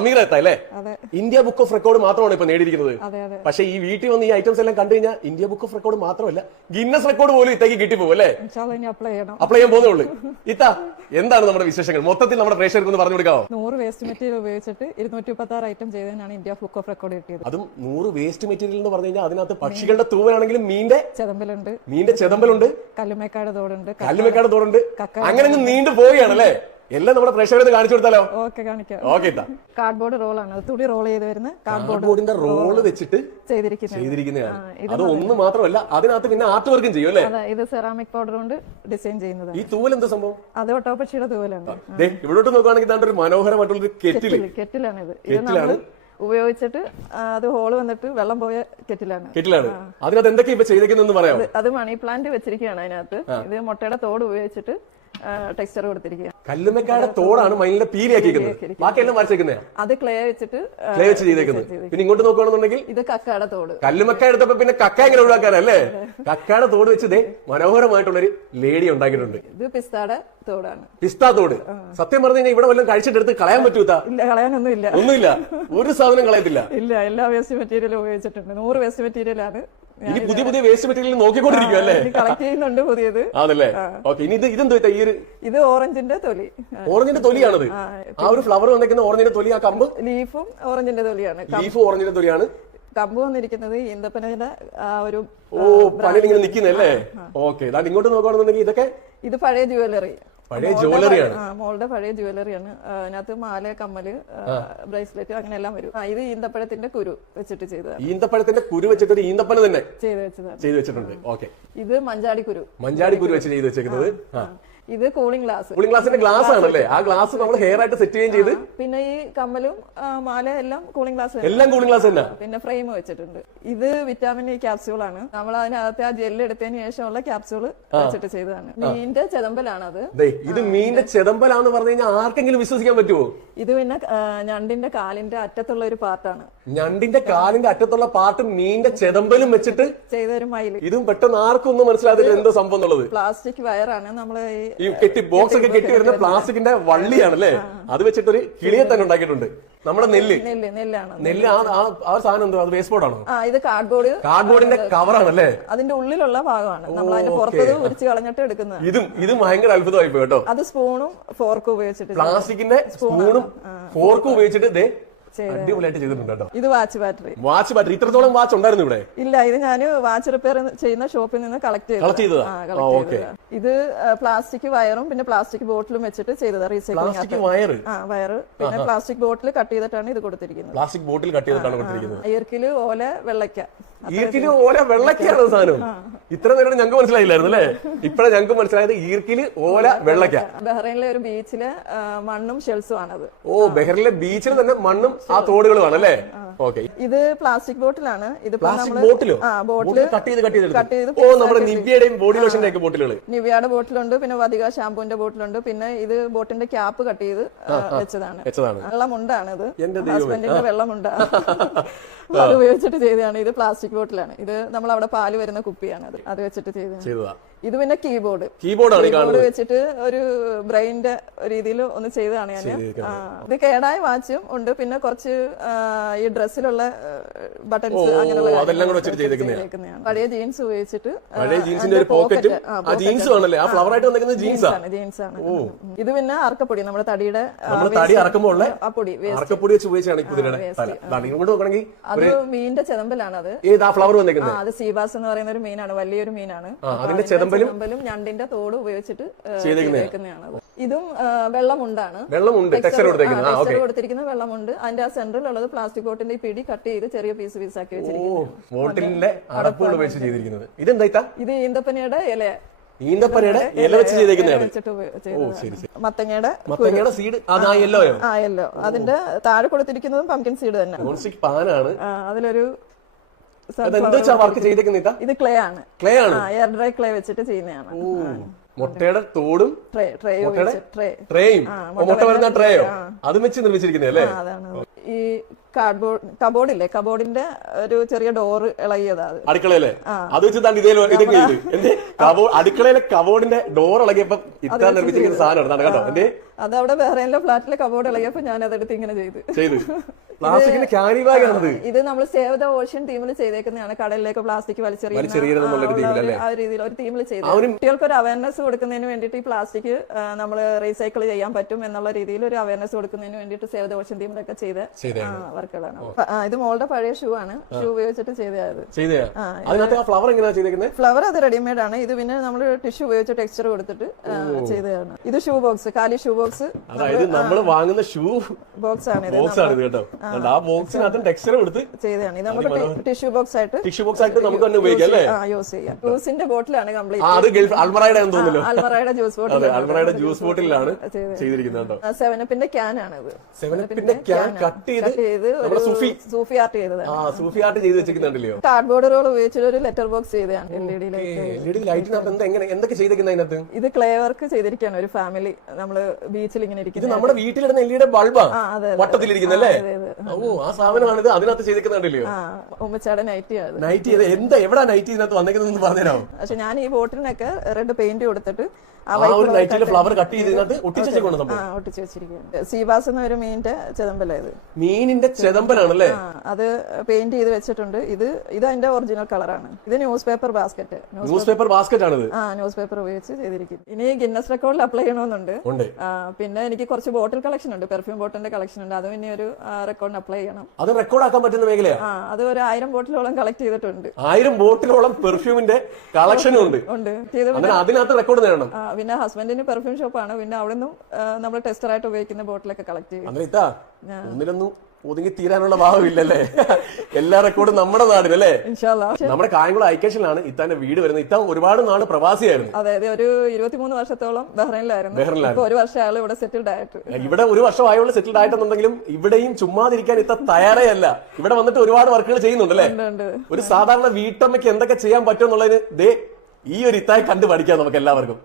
അമീറല്ലേ India book of record മാത്രമാണ് ഇപ്പൊ നേടിയിരിക്കുന്നത്. പക്ഷേ ഈ വീട്ടിൽ വന്ന് ഈ ഐറ്റംസ് എല്ലാം കണ്ടു കഴിഞ്ഞാൽ ഇന്ത്യ ബുക്ക് ഓഫ് റെക്കോർഡ് മാത്രമല്ല ഗിന്നസ് റെക്കോർഡ് പോലും ഇത്തേക്ക് കിട്ടിപ്പോകും അല്ലേ? അപ്ലൈ ചെയ്യാൻ പോകുന്നേ ഉള്ളൂ. ഇത്ത എന്താണ് നമ്മുടെ വിശേഷങ്ങൾ മൊത്തത്തിൽ നമ്മുടെ പ്രേക്ഷകർക്ക് പറഞ്ഞു കൊടുക്കാമോ? 100 വേസ്റ്റ് മെറ്റീരിയൽ ഉപയോഗിച്ചിട്ട് 236 ഐറ്റം ചെയ്തതിനാണ് ഇന്ത്യ ബുക്ക് ഓഫ് റെക്കോർഡ് കിട്ടിയത്. അതും 100 വേസ്റ്റ് മെറ്റീരിയൽ എന്ന് പറഞ്ഞു കഴിഞ്ഞാൽ അതിനകത്ത് പക്ഷികളുടെ തൂവലാണെങ്കിലും മീന്റെ ചെതമ്പലുണ്ട്, കല്ലുമേക്കാട് തോടുണ്ട്, അങ്ങനെ നീണ്ടു പോവുകയാണല്ലേ. എല്ലാം നമ്മുടെ പ്രേക്ഷകരെ കാണിച്ചു കൊടുത്താലോ? ഓക്കെ. കാർഡ്ബോർഡ് റോളാണ്, തുണി റോൾ ചെയ്ത് വരുന്ന കാർഡ്ബോർഡിന്റെ റോള് വെച്ചിട്ട് ചെയ്തിരിക്കുന്നതാണ്. അത് ഒന്ന് മാത്രമല്ല, അതിനകത്ത് പിന്നെ ആർട്ട് വർക്കും ചെയ്യും അല്ലേ? ഇത് സെറാമിക് പൗഡർ കൊണ്ട് ഡിസൈൻ ചെയ്യുന്നത്. ഈ തൂവൽ എന്താ സംഭവം? അത് ഒട്ടോപ്പക്ഷിയുടെ തൂവലാണ്. ഇവിടോട്ട് നോക്കുകയാണെങ്കിൽ ഒരു മനോഹരമായിട്ടുള്ള കെറ്റിലാണ്. ഇത് ഉപയോഗിച്ചിട്ട് അത് ഹോള് വന്നിട്ട് വെള്ളം പോയ കെറ്റിലാണ്. അതിനകത്ത് എന്തൊക്കെയാ ഇപ്പൊ ചെയ്തേക്കുന്നതെന്ന് പറയാം. അത് മണി പ്ലാന്റ് വെച്ചിരിക്കുകയാണ് അതിനകത്ത്. ഇത് മുട്ടയുടെ തോട് ഉപയോഗിച്ചിട്ട് ടെക്സ്ചർ കൊടുത്തിരിക്കുക. കല്ലുമക്കായുടെ തോടാണ് മൈനിന്റെ പീലിയാക്കിയിരിക്കുന്നത്. ബാക്കിയെല്ലാം വരച്ചേക്കുന്നേ അത് ക്ലേ വെച്ച് ചെയ്തേക്കുന്നത്. പിന്നെ ഇങ്ങോട്ട് നോക്കുകയാണെന്നുണ്ടെങ്കിൽ ഇത് കക്കയുടെ തോട്. കല്ലുമക്ക എടുത്തപ്പോ പിന്നെ കക്ക എങ്ങനെ ഒഴിവാക്കാനല്ലേ? കക്കയുടെ തോട് വെച്ച് മനോഹരമായിട്ടുള്ളൊരു ലേഡി ഉണ്ടാക്കിയിട്ടുണ്ട്. ഇത് പിസ്താടെ തോടാണ്. പിസ്താ തോട്. സത്യം പറഞ്ഞു കഴിഞ്ഞാൽ ഇവിടെ വല്ലതും കഴിച്ചിട്ടെടുത്ത് കളയാൻ പറ്റൂത്താ? ഇല്ല, കളയാനൊന്നുമില്ല. ഒരു സാധനം കളയത്തില്ല. ഇല്ല, എല്ലാ വേസ്റ്റ് മെറ്റീരിയലും ഉപയോഗിച്ചിട്ടുണ്ട്. 100 വേസ്റ്റ് മെറ്റീരിയലാണ്. ഇനി പുതിയ വേസ്റ്റ് മെറ്റീരിയൽ നോക്കിക്കൊണ്ടിരിക്കും അല്ലേ? കളക്ട് ചെയ്യുന്നുണ്ട് പുതിയത്. ആണല്ലേ? ഓക്കെ. ഇനി ഇതെന്തോ ഇത് ഓറഞ്ചിന്റെ തൊലി. ഓറഞ്ചിന്റെ തൊലിയാണത്. ആ ഒരു ഫ്ലവർ വന്നിരിക്കുന്ന ഓറഞ്ചിന്റെ തൊലി. ആ കമ്പ് ലീഫും ഓറഞ്ചിന്റെ തൊലിയാണ്. ഓറഞ്ചിന്റെ തൊലിയാണ്. കമ്പ് വന്നിരിക്കുന്നത് ഈന്തപ്പനയുടെ ഒരു പണിയിൽ ഇങ്ങനെ നിൽക്കുന്നല്ലേ? ഓക്കെ. അതാണ്ട് ഇങ്ങോട്ട് നോക്കുകയാണെന്നുണ്ടെങ്കിൽ ഇതൊക്കെ ഇത് പഴയ ജ്വല്ലറിയാണ്. മോളുടെ പഴയ ജ്വല്ലറിയാണ്. അതിനകത്ത് മാല, കമ്മല്, ബ്രേസ്ലെറ്റ് അങ്ങനെ എല്ലാം വരും. ഇത് ഈന്തപ്പഴത്തിന്റെ കുരു വെച്ചിട്ട് ചെയ്തതാണ്. ഈന്തപ്പഴത്തിന്റെ കുരു വെച്ചിട്ട് ഈന്തപ്പന തന്നെ ചെയ്ത് വെച്ചിട്ടുണ്ട്. ഓക്കെ. ഇത് മഞ്ചാടി കുരു വെച്ച് ചെയ്ത് വെച്ചേക്കുന്നത്. ഇത് കൂളിംഗ് ഗ്ലാസിന്റെ ഗ്ലാസ് ആണല്ലേ? ആ ഗ്ലാസ് നമ്മൾ ഹെയർ ആയിട്ട് സെറ്റ് ചെയ്യുകയും ചെയ്ത്. പിന്നെ ഈ കമ്മലും മാല എല്ലാം കൂളിംഗ് ഗ്ലാസ് തന്നെ. പിന്നെ ഫ്രെയിം വെച്ചിട്ടുണ്ട്. ഇത് വിറ്റാമിൻ ഇ ക്യാപ്സ്യൂൾ ആണ്. നമ്മൾ അതിനകത്ത് ആ ജെല്ല് എടുത്തതിന് ശേഷമുള്ള ക്യാപ്സ്യൂൾ വെച്ചിട്ട് ചെയ്തതാണ്. മീനിന്റെ ചെതമ്പലാണ് അത്. ഇത് മീനിന്റെ ചെതമ്പലാന്ന് പറഞ്ഞു കഴിഞ്ഞാൽ ആർക്കെങ്കിലും വിശ്വസിക്കാൻ പറ്റുമോ? ഇത് പിന്നെ ഞണ്ടിന്റെ കാലിന്റെ അറ്റത്തുള്ള ഒരു പാർട്ടാണ്. ഞണ്ടിന്റെ കാലിന്റെ അറ്റത്തുള്ള പാർട്ട് മീനിന്റെ ചെതമ്പലും വെച്ചിട്ട് ചെയ്ത ഒരു മയില്. ഇതും പെട്ടെന്ന് ആർക്കൊന്നും മനസ്സിലാതില്ല എന്തോ സംഭവം എന്നുള്ളത്. പ്ലാസ്റ്റിക് വയറാണ്. നമ്മള് ഈ ബോക്സ് ഒക്കെ കെട്ടി വരുന്ന പ്ലാസ്റ്റിക്കിന്റെ വള്ളിയാണല്ലേ? അത് വെച്ചിട്ടൊരു കിളിയെ തന്നെ ഉണ്ടാക്കിയിട്ടുണ്ട്. നമ്മുടെ നെല്ല് ആ സാധനം എന്തോ? അത് വേസ്റ്റ് ബോർഡാണോ? ഇത് കാർഡ്ബോർഡിന്റെ കവറാണല്ലേ? അതിന്റെ ഉള്ളിലുള്ള ഭാഗമാണ്. നമ്മൾ അതിന്റെ പുറത്ത് ഉരിച്ച് കളഞ്ഞിട്ട് എടുക്കുന്നത്. ഇത് ഭയങ്കര അത്ഭുതമായി പോയി കേട്ടോ. അത് സ്പൂണും ഫോർക്കും ഉപയോഗിച്ചിട്ട്, പ്ലാസ്റ്റിക്കിന്റെ സ്പൂണും ഫോർക്കും ഉപയോഗിച്ചിട്ട് അടിപൊളിയായിട്ട് ചെയ്തിട്ടുണ്ട് കേട്ടോ. ഇത് വാച്ച് ബാറ്ററി. ഇത്രത്തോളം വാച്ച് ഉണ്ടായിരുന്നു ഇവിടെ? ഇല്ല, ഇത് ഞാൻ വാച്ച് റിപ്പയർ ചെയ്യുന്ന ഷോപ്പിൽ നിന്ന് കളക്ട് ചെയ്തതാ. ഇത് പ്ലാസ്റ്റിക് വയറും പിന്നെ പ്ലാസ്റ്റിക് ബോട്ടിലും വെച്ചിട്ട് ചെയ്തതാ. റീസൈക്ലിംഗ് വയറ് പിന്നെ പ്ലാസ്റ്റിക് ബോട്ടിൽ കട്ട് ചെയ്തിട്ടാണ് ഇത് കൊടുത്തിരിക്കുന്നത്. ഈർക്കില്, ഓല, വെള്ളയ്ക്ക. വെള്ളക്കാണ് സാധനം. ഇത്ര നേരം ഞങ്ങൾക്ക് മനസ്സിലായില്ലായിരുന്നു അല്ലേ? ഇപ്പഴാ ഞങ്ങൾക്ക് മനസ്സിലായത്. ഈർക്കില്, ഓല, വെള്ളക്ക. ബഹ്റൈനിലെ ഒരു ബീച്ചിലെ മണ്ണും ഷെൽസും ആണത്. ബഹ്റൈനിലെ ബീച്ചിൽ തന്നെ മണ്ണും ആ തോടുകളുമാണ് അല്ലേ? ഓക്കെ. ഇത് പ്ലാസ്റ്റിക് ബോട്ടിലാണ്. നിവ്യയുടെയും ബോഡി ലോഷന്റെ ഒക്കെ ബോട്ടിലുകൾ. നിവ്യയുടെ ബോട്ടിലുണ്ട്, പിന്നെ വധിക ഷാമ്പൂന്റെ ബോട്ടിലുണ്ട്. പിന്നെ ഇത് ബോട്ടിന്റെ ക്യാപ്പ് കട്ട് ചെയ്ത് വെച്ചതാണ്. വെള്ളമുണ്ടാണ് ഇത്. ഹസ്ബൻഡിന്റെ വെള്ളമുണ്ടാണ്. അത് ഉപയോഗിച്ചിട്ട് ചെയ്തതാണ്. ഇത് പ്ലാസ്റ്റിക് ബോട്ടിലാണ്. ഇത് നമ്മൾ അവിടെ പാല് വരുന്ന കുപ്പിയാണ്. അത് വെച്ചിട്ട് ചെയ്തതാണ്. ഇത് പിന്നെ കീബോർഡ് വെച്ചിട്ട് ഒരു ബ്രെയിന്റെ രീതിയിൽ ഒന്ന് ചെയ്തതാണ് ഞാൻ. ഇത് കേടായ വാച്ചും ഉണ്ട്. പിന്നെ കുറച്ച് ഈ ഡ്രസ്സിലുള്ള ബട്ടൺസ് അങ്ങനെയുള്ള പഴയ ജീൻസ് ഉപയോഗിച്ചിട്ട് ജീൻസാണ്. ഇത് പിന്നെ അറക്കപ്പൊടി, നമ്മുടെ തടിയുടെ ആ പൊടി അത് മീനിന്റെ ചെതമ്പലാണ്. അത് സീബാസ് എന്ന് പറയുന്ന ഒരു മീനാണ്, വലിയൊരു മീനാണ്. ചെതമ്പലും ഞണ്ടിന്റെ തോട് ഉപയോഗിച്ചിട്ട് ചെയ്തേക്കുന്നതാണ്. ഇതും വെള്ളമുണ്ടാണ്. ടെക്സ്ചർ കൊടുത്തിരിക്കുന്ന വെള്ളമുണ്ട്. അതിന്റെ ആ സെന്ററിലുള്ളത് പ്ലാസ്റ്റിക് ബോട്ടിന്റെ പിടി കട്ട് ചെയ്ത് ചെറിയ പീസ് ആക്കി വെച്ചിരിക്കുന്നത്. ഇത് ഈന്തപ്പനയുടെ ഇല. ഇല വെച്ച് ചെയ്തേക്കുന്നതാണ്. മത്തങ്ങയുടെ സീഡ്. യെല്ലോ. അതിന്റെ താഴെ കൊടുത്തിരിക്കുന്നതും പംകിൻ സീഡ് തന്നെ. അതിലൊരു ഇത് ക്ലേ ആണ്. എയർ ഡ്രൈ ക്ലേ വെച്ചിട്ട് ചെയ്യുന്നതാണ്. മുട്ടയുടെ തോടും ട്രേയും മുട്ട വരുന്ന ട്രേയോ അതും വെച്ച് നിർമ്മിച്ചിരിക്കുന്നതല്ലേ? ഈ കബോർഡില്ലേ, കബോർഡിന്റെ ഒരു ചെറിയ ഡോറ് ഇളകിയതാ അത്. അടുക്കളയിലെ അത് വെച്ചിട്ടാണ് ഇതൊക്കെ ചെയ്ത് എന്റെ അടുക്കളയിലെ കബോർഡിന്റെ ഡോർ ഇളകിയപ്പോ ഇത്ര നിർമ്മിച്ചിരിക്കുന്ന സാധനമാണ് കേട്ടോ. എന്റെ അത് അവിടെ വേറെ ഫ്ലാറ്റിലെ കബോർഡ് ഇളകിയപ്പോ ഞാൻ അതെടുത്ത് ഇങ്ങനെ ചെയ്തു. പ്ലാസ്റ്റിക്കിന്റെ ക്യാരി ബാഗ് ആണത്. ഇത് നമ്മൾ സേവ് ദ ഓഷ്യൻ ടീമിൽ ചെയ്തേക്കുന്നതാണ്. കടലിലേക്ക് പ്ലാസ്റ്റിക് വലിച്ചെറിയുന്ന ആ രീതിയിൽ ഒരു ടീമിൽ ചെയ്ത് കുട്ടികൾക്ക് ഒരു അവയർനെസ് കൊടുക്കുന്നതിന് വേണ്ടിയിട്ട് ഈ പ്ലാസ്റ്റിക് നമ്മൾ റീസൈക്കിൾ ചെയ്യാൻ പറ്റും എന്നുള്ള രീതിയിൽ ഒരു അവയർനെസ് കൊടുക്കുന്നതിന് വേണ്ടിയിട്ട് സേവ് ദ ഓഷ്യൻ ടീമിലൊക്കെ ചെയ്ത വർക്കുകളാണ്. ഇത് മോളുടെ പഴയ ഷൂ ആണ്. ഷൂ ഉപയോഗിച്ചിട്ട് ചെയ്തത്. ഫ്ലവർ അത് റെഡിമെയ്ഡ് ആണ്. ഇത് പിന്നെ നമ്മൾ ടിഷ്യൂ ഉപയോഗിച്ച് ടെക്സ്ചർ കൊടുത്തിട്ട് ചെയ്തതാണ്. ഇത് ഷൂ ബോക്സ്, കാലി ഷൂ ബോക്സ്. അതായത് നമ്മൾ വാങ്ങുന്ന ഷൂ ബോക്സ് ആണ് ഇത് കേട്ടോ. ആ ബോക്സിനകത്ത് ടെക്സ്ചർ കൊടുത്ത് ചെയ്തതാണ്. ഇത് നമുക്ക് ടിഷ്യൂ ബോക്സ് ആയിട്ട് നമുക്ക് തന്നെ ഉപയോഗിക്കാം അല്ലേ? യൂസ് ചെയ്യാം. ജ്യൂസിന്റെ ബോട്ടിലാണ് കംപ്ലീറ്റ്. അത് അൽമറയുടെ തോന്നുന്നല്ലോ. അൽമറയുടെ ജ്യൂസ് ബോട്ടിൽ. അൽമറയുടെ ജ്യൂസ് ബോട്ടിലാണ് ചെയ്തിരിക്കുന്നത്. സെവനപ്പിന്റെ ക്യാൻ ആണ് ഇത്. സെവനപ്പിന്റെ ക്യാൻ കട്ട് ചെയ്ത് സൂഫി ആർട്ട് ചെയ്തതാണ്. സൂഫി ആർട്ട് ചെയ്ത് വെച്ചിട്ടുണ്ടല്ലോ. കാർഡ്ബോർഡ് റോൾ ഉപയോഗിച്ചിട്ട് ഒരു ലെറ്റർ ബോക്സ് ചെയ്തതാണ്. എന്തൊക്കെ ചെയ്തിരിക്കുന്നത്? ഇത് ക്ലേ വർക്ക് ചെയ്തിരിക്കുകയാണ്. ഒരു ഫാമിലി നമ്മള് ബീച്ചിൽ ഇങ്ങനെ ഇരിക്കുന്നത്. നമ്മുടെ വീട്ടിലിടുന്ന എൽ ബൾബാ വട്ടത്തിലിരിക്കുന്നല്ലേ? ഓ, ആ സാധനമാണിത്. അതിനകത്ത് ചെയ്തിരിക്കുന്നുണ്ടല്ലോ. ഉമ്മച്ചാടെ നൈറ്റി നൈറ്റ് എവിടാ നൈറ്റ് ഇതിനകത്ത് വന്നേക്കുന്നത് പറഞ്ഞുതരാമോ? പക്ഷെ ഞാൻ ഈ ബോട്ടിലിനൊക്കെ റെഡ് പെയിന്റ് കൊടുത്തിട്ട് ഫ്ലവർ കട്ട് ചെയ്ത് ഒട്ടിച്ചു വെച്ചിരിക്കുകയാണ്. സീബാസ് എന്ന ഒരു മീനിന്റെ ചെതമ്പല. ഇത് മീനിന്റെ ചെതമ്പലാണല്ലേ? അത് പെയിന്റ് ചെയ്ത് വെച്ചിട്ടുണ്ട്. ഇത് അതിന്റെ ഒറിജിനൽ കളറാണ്. ഇത് news paper basket. News paper basket ആണ്. ന്യൂസ് പേപ്പർ ഉപയോഗിച്ച് ചെയ്തിരിക്കുന്നു. ഇനി ഗിന്നസ് റെക്കോർഡിൽ അപ്ലൈ ചെയ്യണമെന്നുണ്ട്. പിന്നെ എനിക്ക് കുറച്ച് ബോട്ടിൽ കളക്ഷൻ ഉണ്ട്. പെർഫ്യൂം ബോട്ടിലിന്റെ കളക്ഷൻ ഉണ്ട്. അതും ഇനി ഒരു റെക്കോർഡിന് അപ്ലൈ ചെയ്യണം. അത് റെക്കോർഡ് ആക്കാൻ പറ്റുന്ന മേഖലയാണ്. അത് ഒരു 1000 ബോട്ടിലോളം കളക്ട് ചെയ്തിട്ടുണ്ട്. 1000 ബോട്ടിലോളം പെർഫ്യൂമിന്റെ കളക്ഷനും ഉണ്ട്. അതിനകത്ത് റെക്കോർഡ് നേടണം. പിന്നെ ഹസ്ബൻഡിന് പെർഫ്യൂം ഷോപ്പാണ്. പിന്നെ അവിടെ നിന്നും നമ്മൾ ടെസ്റ്ററായിട്ട് ഉപയോഗിക്കുന്ന ബോട്ടിലൊക്കെ കളക്ട് ചെയ്യും. ഒന്നിലൊന്നും ഒതുങ്ങി തീരാനുള്ള ഭാവമില്ലല്ലേ? എല്ലാ റെക്കോർഡും നമ്മുടെ നാടിനല്ലേ? നമ്മുടെ കായംകുളം ഐക്കേഷനിലാണ് ഇത്താന്റെ വീട് വരുന്നത്. ഇത്ത ഒരുപാട് നാള് പ്രവാസിയായിരുന്നു. അതെ, ഒരു 23 വർഷത്തോളം ബഹ്റൈനിലായിരുന്നു. ഒരു വർഷം അയാൾ ഇവിടെ സെറ്റിൽഡ് ആയിട്ട്. ഇവിടെ ഒരു വർഷം ആയോളം സെറ്റിൽഡ് ആയിട്ടെന്നുണ്ടെങ്കിലും ഇവിടെയും ചുമ്മാതിരിക്കാൻ ഇത്ത തയ്യാറേ അല്ല. ഇവിടെ വന്നിട്ട് ഒരുപാട് വർക്കുകൾ ചെയ്യുന്നുണ്ടല്ലേ? ഒരു സാധാരണ വീട്ടമ്മയ്ക്ക് എന്തൊക്കെ ചെയ്യാൻ പറ്റും എന്നുള്ളതിന് ഈ ഒരു ഇത്തായി കണ്ടു പഠിക്കാം നമുക്ക് എല്ലാവർക്കും.